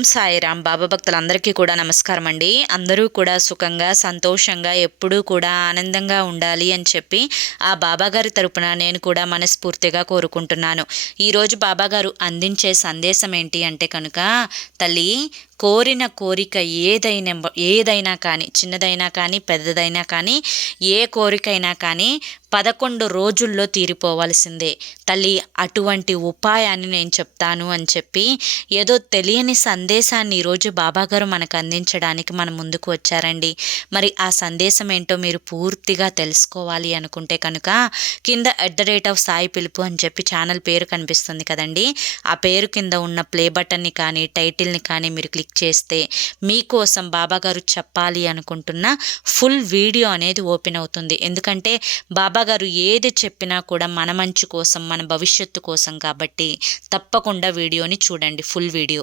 ఓం సాయిరామ్. బాబా భక్తులందరికీ కూడా నమస్కారం అండి. అందరూ కూడా సుఖంగా సంతోషంగా ఎప్పుడూ కూడా ఆనందంగా ఉండాలి అని చెప్పి ఆ బాబాగారి తరపున నేను కూడా మనస్ఫూర్తిగా కోరుకుంటున్నాను. ఈరోజు బాబాగారు అందించే సందేశం ఏంటి అంటే కనుక, తల్లి కోరిన కోరిక ఏదైనా కానీ, చిన్నదైనా కానీ పెద్దదైనా కానీ, ఏ కోరికైనా కానీ 11 రోజుల్లో తీరిపోవాల్సిందే తల్లి. అటువంటి ఉపాయాన్ని నేను చెప్తాను అని చెప్పి ఏదో తెలియని సందేశాన్ని ఈరోజు బాబాగారు మనకు అందించడానికి మన ముందుకు వచ్చారండి. మరి ఆ సందేశం ఏంటో మీరు పూర్తిగా తెలుసుకోవాలి అనుకుంటే కనుక కింద @సాయి పిలుపు అని చెప్పి ఛానల్ పేరు కనిపిస్తుంది కదండి. ఆ పేరు కింద ఉన్న ప్లే బటన్ని కానీ టైటిల్ని కానీ మీరు క్లిక్ చేస్తే మీకోసం బాబాగారు చెప్పాలి అనుకుంటున్న ఫుల్ వీడియో అనేది ఓపెన్ అవుతుంది. ఎందుకంటే బాబాగారు ఏది చెప్పినా కూడా మన మంచి కోసం, మన భవిష్యత్తు కోసం కాబట్టి తప్పకుండా వీడియోని చూడండి, ఫుల్ వీడియో.